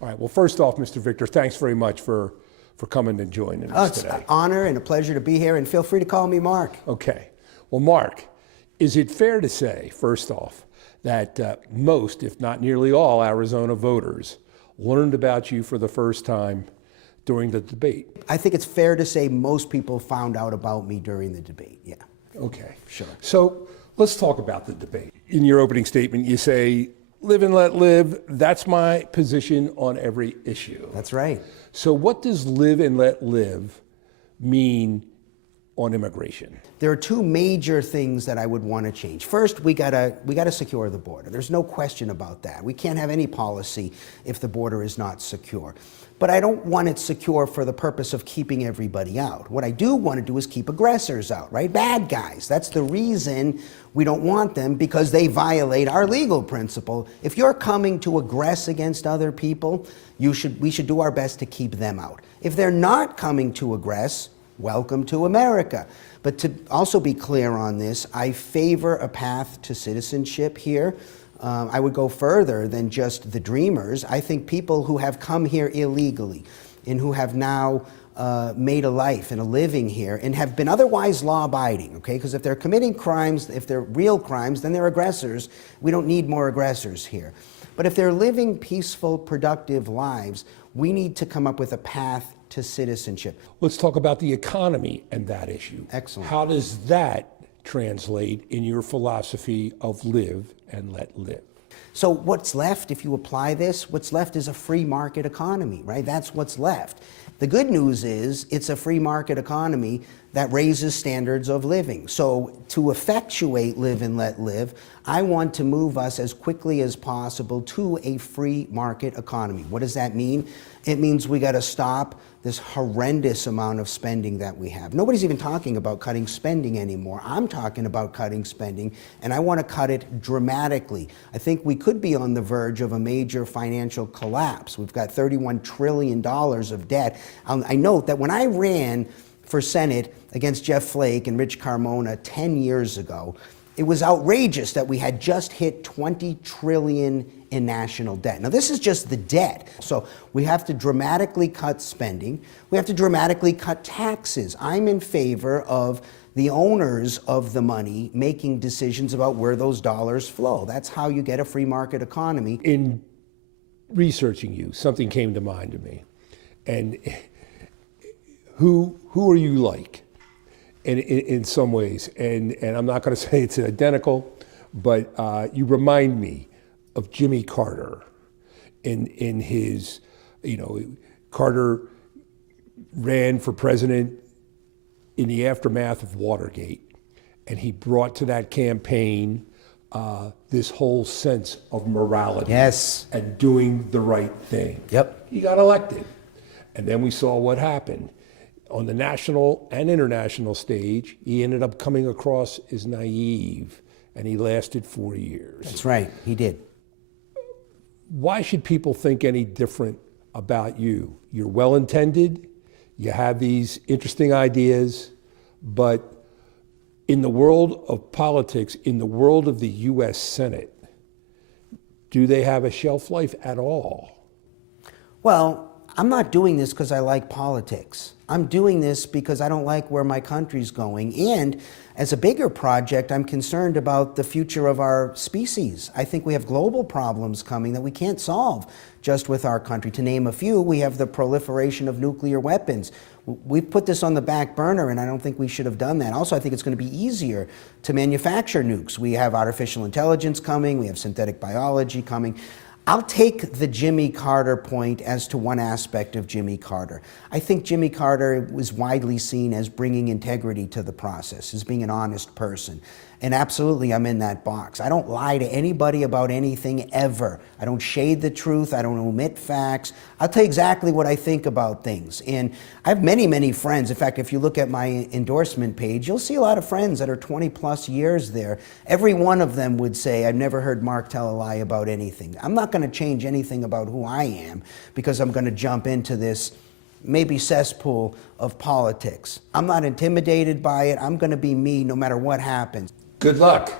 All right, well, first off, Mr. Victor, thanks very much for coming and joining us today. It's an honor and a pleasure to be here, and feel free to call me Mark. Okay. Well, Mark, is it fair to say, first off, that most, if not nearly all, Arizona voters learned about you for the first time during the debate? I think it's fair to say most people found out about me during the debate, yeah. Okay. Sure. So let's talk about the debate. In your opening statement, you say, live and let live. That's my position on every issue. That's right. So what does live and let live mean on immigration? There are two major things that I would want to change. First, we gotta secure the border. There's no question about that. We can't have any policy if the border is not secure. But I don't want it secure for the purpose of keeping everybody out. What I do want to do is keep aggressors out, right? Bad guys. That's the reason we don't want them, because they violate our legal principle. If you're coming to aggress against other people, we should do our best to keep them out. If they're not coming to aggress, welcome to America. But to also be clear on this, I favor a path to citizenship here. I would go further than just the dreamers. I think people who have come here illegally and who have now made a life and a living here and have been otherwise law-abiding, okay? Because if they're committing crimes, if they're real crimes, then they're aggressors. We don't need more aggressors here. But if they're living peaceful, productive lives, we need to come up with a path to citizenship. Let's talk about the economy and that issue. Excellent. How does that translate in your philosophy of live and let live? So what's left, if you apply this, what's left is a free market economy, right? That's what's left. The good news is it's a free market economy that raises standards of living. So to effectuate live and let live, I want to move us as quickly as possible to a free market economy. What does that mean? It means we got to stop this horrendous amount of spending that we have. Nobody's even talking about cutting spending anymore. I'm talking about cutting spending, and I want to cut it dramatically. I think we could be on the verge of a major financial collapse. We've got $31 trillion of debt. I note that when I ran for Senate against Jeff Flake and Rich Carmona 10 years ago, it was outrageous that we had just hit 20 trillion in national debt. Now, this is just the debt. So we have to dramatically cut spending. We have to dramatically cut taxes. I'm in favor of the owners of the money making decisions about where those dollars flow. That's how you get a free market economy. In researching you, something came to mind to me. And who are you like in some ways? And I'm not going to say it's identical, but you remind me of Jimmy Carter in his, Carter ran for president in the aftermath of Watergate, and he brought to that campaign this whole sense of morality. Yes. And doing the right thing. Yep. He got elected. And then we saw what happened. On the national and international stage, he ended up coming across as naive, and he lasted 4 years. That's right, he did. Why should people think any different about you? You're well-intended, you have these interesting ideas, but in the world of politics, in the world of the U.S. Senate, do they have a shelf life at all? Well, I'm not doing this because I like politics. I'm doing this because I don't like where my country's going. And as a bigger project, I'm concerned about the future of our species. I think we have global problems coming that we can't solve just with our country. To name a few, we have the proliferation of nuclear weapons. We've put this on the back burner, and I don't think we should have done that. Also, I think it's going to be easier to manufacture nukes. We have artificial intelligence coming. We have synthetic biology coming. I'll take the Jimmy Carter point as to one aspect of Jimmy Carter. I think Jimmy Carter was widely seen as bringing integrity to the process, as being an honest person. And absolutely, I'm in that box. I don't lie to anybody about anything ever. I don't shade the truth. I don't omit facts. I'll tell you exactly what I think about things. And I have many, many friends. In fact, if you look at my endorsement page, you'll see a lot of friends that are 20 plus years there. Every one of them would say, I've never heard Mark tell a lie about anything. I'm not going to change anything about who I am because I'm going to jump into this maybe cesspool of politics. I'm not intimidated by it. I'm going to be me no matter what happens. Good luck.